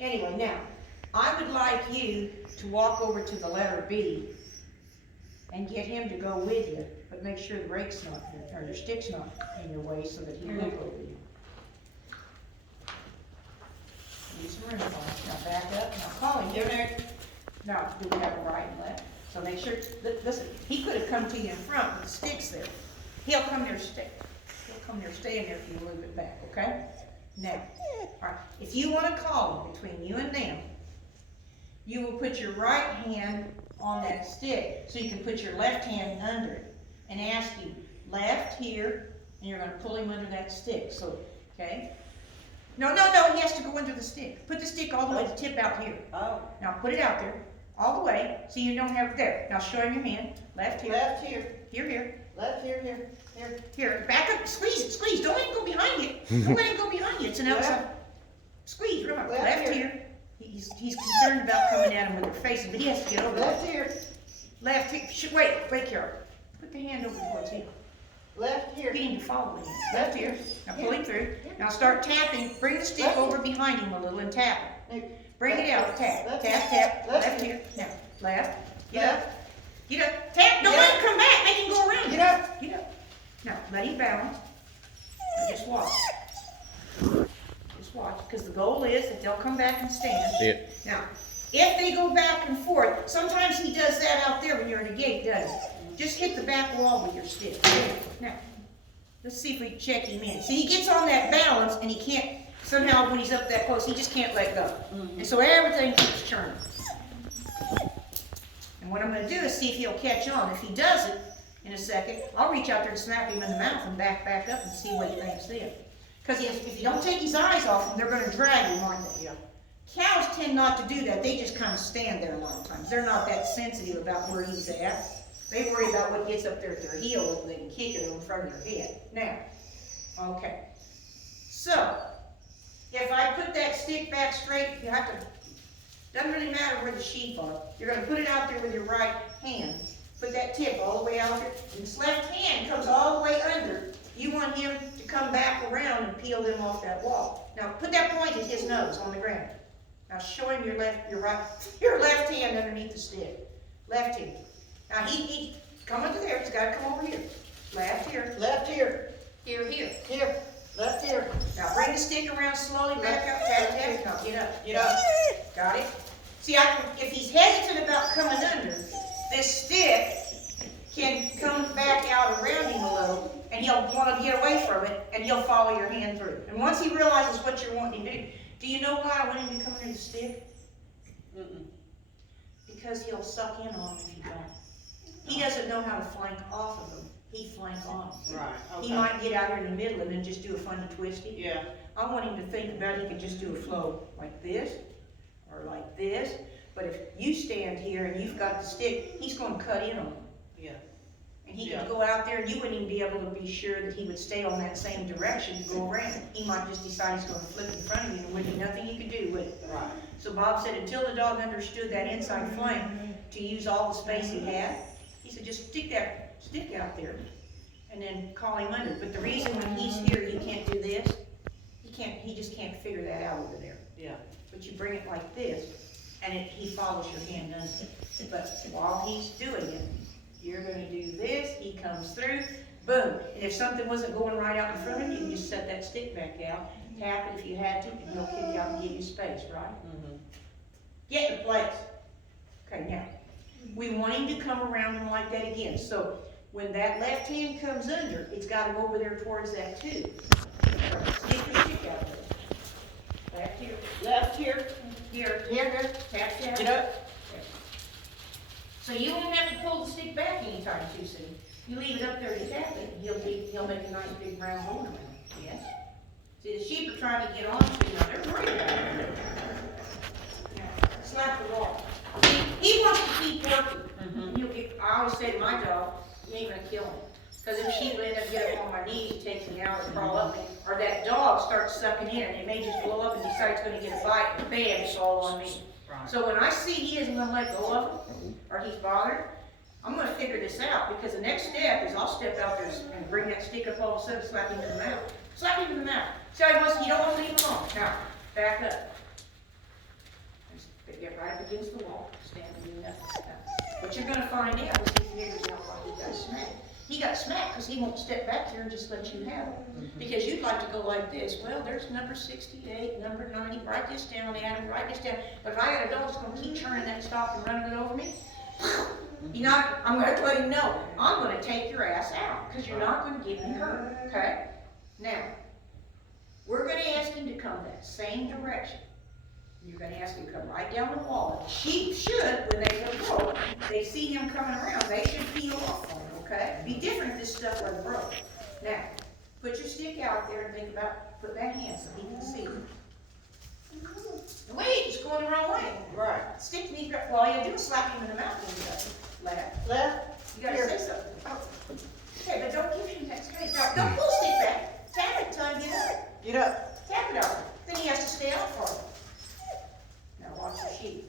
Anyway, now, I would like you to walk over to the letter B and get him to go with you, but make sure the rake's not, or your stick's not in your way so that he will go with you. Use the room on. Now back up. Now call him. Here, there. Now, do we have a right and left? So make sure, listen, he could have come to you in front with the sticks there. He'll come there, stay. He'll come there, stay in there if you move it back, okay? Now, all right, if you want to call him between you and them, you will put your right hand on that stick so you can put your left hand under it and ask you left here, and you're going to pull him under that stick. So, okay? No, he has to go under the stick. Put the stick all the way to tip out here. Oh. Now put it out there, all the way, so you don't have it there. Now show him your hand. Left here. Left here. Here. Left here, here, here. Here. Back up. Squeeze. Don't let him go behind you. Don't let him go behind you. It's an outside. Squeeze. Remember. Left here. He's concerned about coming at him with your face, but he has to get over Left that. here. Left here. Wait, Carol. Put the hand over towards him. Left here. Get him to follow him. Left here. Now pull him through. Now start tapping. Bring the stick over behind him a little and tap it. Bring it out. Tap. Tap. Left here. Now left. Get up. Get up. Tap. Don't let him come back. Make him go around. Get up. Get up. Now let him balance. Now, just watch. Just watch. Because the goal is that they'll come back and stand. See it. Now, if they go back and forth, sometimes he does that out there when you're in a gate, doesn't he? Just hit the back wall with your stick. Now, let's see if we can check him in. See, he gets on that balance and he can't, somehow when he's up that close, he just can't let go. And so everything keeps churning. And what I'm going to do is see if he'll catch on. If he does it in a second, I'll reach out there and snap him in the mouth and back up and see what he thinks then. Because if you don't take his eyes off him, they're going to drag him, aren't they? Yeah. Cows tend not to do that. They just kind of stand there a lot of times. They're not that sensitive about where he's at. They worry about what gets up there at their heel and they can kick it in front of their head. Now, okay. So, if I put that stick back straight, you have to, doesn't really matter where the sheep are. You're going to put it out there with your right hand. Put that tip all the way out there. And this left hand comes all the way under. You want him to come back around and peel them off that wall. Now, put that point at his nose on the ground. Now, show him your left hand underneath the stick. Left hand. Now he come under there, he's got to come over here. Left here. Left here. Here. Here. Left here. Now bring the stick around slowly back up, tap. Now get up. Get up. Got it? See, if he's hesitant about coming under, this stick can come back out around him a little, and he'll want to get away from it, and he'll follow your hand through. And once he realizes what you're wanting to do you know why I want him to come under the stick? Because he'll suck in on him if you don't. He doesn't know how to flank off of them. He flanks on them. Right. Okay. He might get out here in the middle of them and just do a funny twisty. Yeah. I want him to think about he could just do a flow like this or like this. But if you stand here and you've got the stick, he's going to cut in on them. Yeah. And he could go out there and you wouldn't even be able to be sure that he would stay on that same direction to go around. He might just decide he's going to flip in front of you and there wouldn't be nothing he could do with it. Right. So Bob said until the dog understood that inside flank to use all the space he had, he said just stick that stick out there and then call him under. But the reason when he's here you can't do this, he just can't figure that out over there. Yeah. But you bring it like this and he follows your hand under it. But while he's doing it, you're going to do this, he comes through, boom. And if something wasn't going right out in front of you, you just set that stick back out, tap it if you had to, and he'll kick out and give you space, right? Get in place. Okay, now, we want him to come around him like that again. So, when that left hand comes under, it's got to go over there towards that tube. Stick your stick out there. Left here. Left here. Here. Tap down. Get up. So you won't have to pull the stick back anytime too soon. You leave it up there to tap it, and he'll make a nice big round hole around it. Yes? See, the sheep are trying to get on to you. They're worried about it. Now, slap the wall. See, he wants to keep working. I always say to my dog, you ain't going to kill him. Because if sheep end up getting up on my knees, it takes me an hour to crawl up, or that dog starts sucking in, and it may just blow up and decide it's going to get a bite, and bam, it's all on me. Right. So when I see he isn't going to let go of it, or he's bothered, I'm going to figure this out, because the next step is I'll step out there and bring that stick up all of a sudden, slap him in the mouth. Slap him in the mouth. See how he wants, you don't want to leave him alone. Now, back up. what you're gonna find out is he figures out why he got smacked. He got smacked because he won't step back there and just let you have it. Because you'd like to go like this, well, there's number 68, number 90, write this down, Adam, write this down. But if I got a dog that's gonna keep turning that stop and running it over me, I'm gonna let him know, I'm gonna take your ass out, because you're not gonna get me hurt, okay? Now, we're gonna ask him to come that same direction. You're gonna ask him to come right down the wall. The sheep should, when they go, they see him coming around, they should peel off on him, okay? Be different if this stuff wasn't broke. Now, put your stick out there and think about putting that hand so he can see you. Wait, it's going the wrong way. Right. Stick to me, well, all you do is slap him in the mouth when you got it. Left. Left. You gotta Here. say something. Oh. Okay, but don't give him that space. Now, don't pull stick back. Tap it till I get up. Get up. Tap it out. Then he has to stay out for it. Now watch your sheep.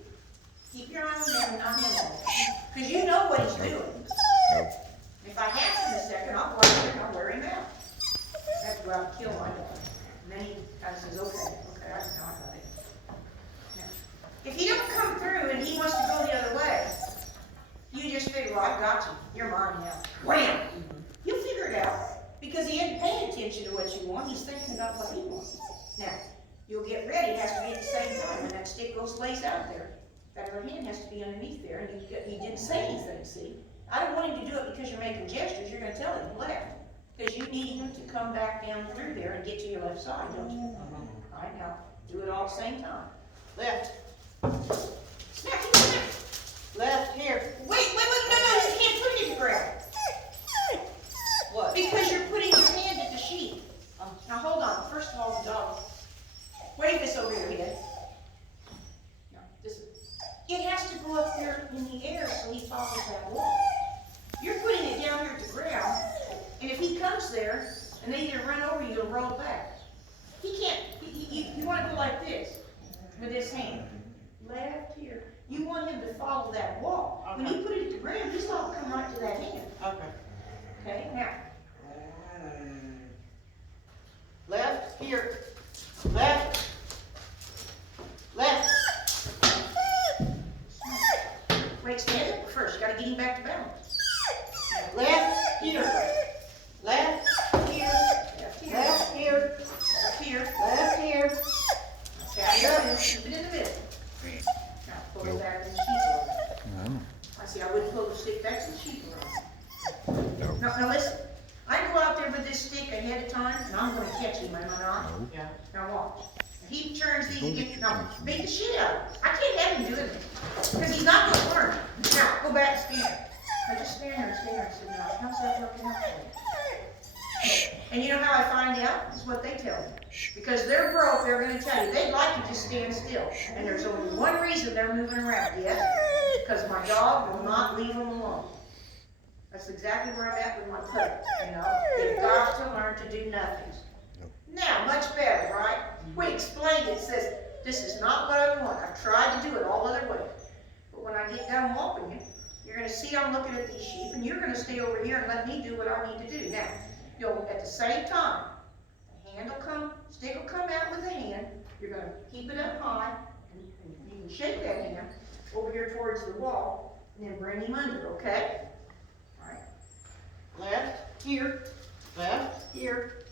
Keep your eye on them, not him on it. Because you know what he's doing. Nope. If I have him a second, I'll go out there and I'll wear him out. I have to go out and kill my dog. And then he kind of says, okay, I got it. Now, if he don't come through and he wants to go the other way, you just figure, well, I got you. You're mine now. Wham! You'll figure it out. Because he isn't paying attention to what you want. He's thinking about what he wants. Now, you'll get ready. It has to be at the same time. When that stick lays out there, that other hand has to be underneath there. And he didn't say anything, see? I don't want him to do it because you're making gestures. You're going to tell him left. Because you need him to come back down through there and get to your left side, don't you? All right, now, do it all at the same time. Left. Snap, snap. Left. Here. Wait, no, you can't put it in the ground. What? Because you're putting your hand at the sheep. Now hold on, first of all, the dog. Wave this over your head. No, it has to go up there in the air so he follows that wall. You're putting it down here at the ground, and if he comes there, and they either run over you or roll back, he can't, you want to go like this, with this hand. Left here. You want him to follow that wall. Okay. When you put it at the ground, he's not come right to that hand. Okay. Okay, now, Left. Here. Left. Left. wait, stand up first. You gotta get him back to balance. Left. Here. Left. Here. Left here. Left. Here. Left here. Left. Here. Okay, keep it in the middle. Now, pull it back to the sheep around. I see, I wouldn't pull the stick back to the sheep around. No. Now listen, I go out there with this stick ahead of time, and I'm gonna catch him, am I not? Yeah. Now watch. If he turns these against, now, beat the shit out of him. I can't have him doing this, because he's not gonna learn. Now, go back and stand. Now just stand there and say, now, how's that working out for you? And you know how I find out? It's what they tell me. Because they're broke, they're gonna tell you, they'd like to just stand still. And there's only one reason they're moving around, yes? Because my dog will not leave them alone. That's exactly where I'm at with my puppy, you know? They've got to learn to do nothing. Now, much better, right? We explained it, says, this is not what I want. I've tried to do it all other way. But when I get done walking you, you're gonna see I'm looking at these sheep, and you're gonna stay over here and let me do what I need to do. Now, you'll, at the same time, the hand will come, stick will come out with the hand. You're gonna keep it up high, and you can shake that hand over here towards the wall, and then bring him under, okay? Left. Here. Left. Here.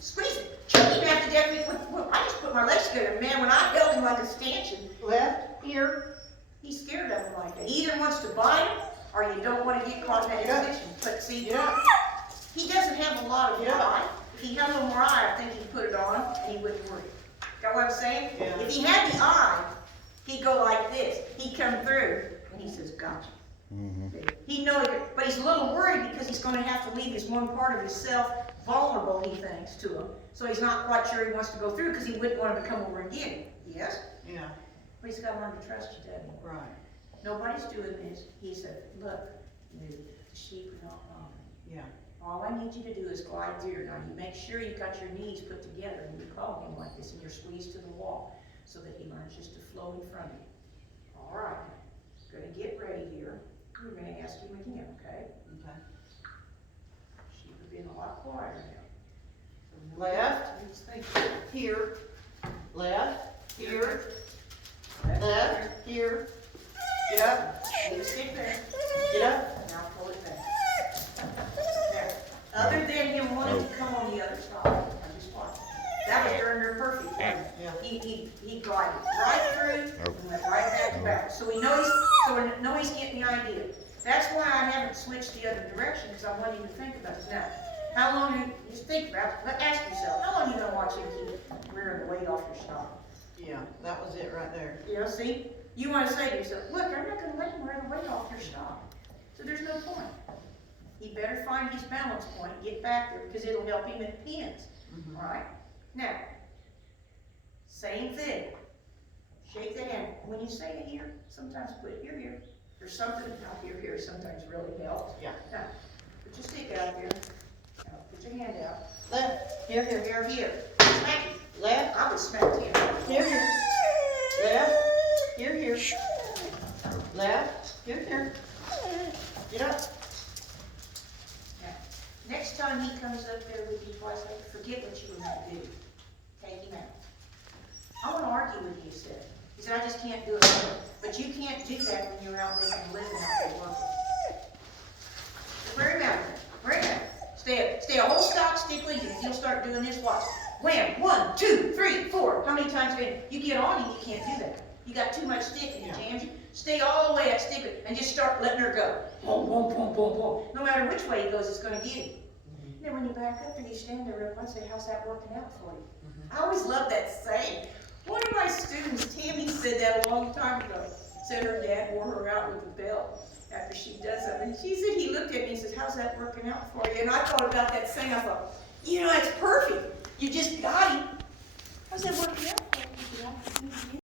Squeeze it. Choke him after death. I just put my legs together. Man, when I held him like a stanchion, Left. Here. he's scared of him like that. He either wants to bite him, or you don't want to get caught in that Yeah. position. But see, Yeah. he doesn't have a lot of Yeah. eye. If he had a little more eye, I think he'd put it on, and he wouldn't worry. Got what I'm saying? Yeah. If he had the eye, he'd go like this. He'd come through, and he says, gotcha. He knows it, but he's a little worried because he's going to have to leave his one part of himself vulnerable, he thinks, to him. So he's not quite sure he wants to go through because he wouldn't want him to come over and get him. Yes? Yeah. But he's got to learn to trust you, doesn't he? Right. Nobody's doing this. He said, look, Newt, the sheep are not wrong. Yeah. All I need you to do is glide through. Now you make sure you got your knees put together and you call him like this and you're squeezed to the wall so that he learns just to flow in front of you. All right. Gonna get ready here. We're gonna ask him again, okay? Okay. Sheep are being a lot quieter now. Left. Let's think. Here. Left. Here. Left. Here. Get up. Leave a stick there. he glided right through and went right back to back. So we know he's getting the idea. That's why I haven't switched the other direction, because I want you to think about it. Now, how long just think about it, ask yourself, how long are you gonna watch him keep rearing the weight off your stomach? Yeah, that was it right there. You know, see? You wanna say to yourself, look, I'm not gonna let him rear the weight off your stomach. So there's no point. He better find his balance point, get back there, because it'll help him at pins. Mhm. All right? Now, same thing. Shake the hand. When you say it here, sometimes put it here. There's something out here sometimes really helps. Yeah. Now, put your stick out here. Now, put your hand out. Left, here, Here. Smack it. left, I would smack him. here, left, here, left, here. Get up. Now, next time he comes up there with you twice, forget what you were going to do. Take him out. I want to argue with you, Sid. He said, I just can't do it. But you can't do that when you're out making a living out there working. Wear him out. Wear him out. Stay a whole stock stick leading. If you'll start doing this, watch. Wham! 1, 2, 3, 4. How many times you get on him, you can't do that. You got too much stick and it jams you. Stay all the way at stick it and just start letting her go. Boom, boom, boom, boom, boom. No matter which way he goes, it's going to get him. Then when you back up and you stand there real quick, say, how's that working out for you? I always love that saying. One of my students, Tammy, said that a long time ago. Said her dad wore her out with a belt after she does something. She said, he looked at me and says, how's that working out for you? And I thought about that saying. I thought, it's perfect. You just got him. How's that working out for you?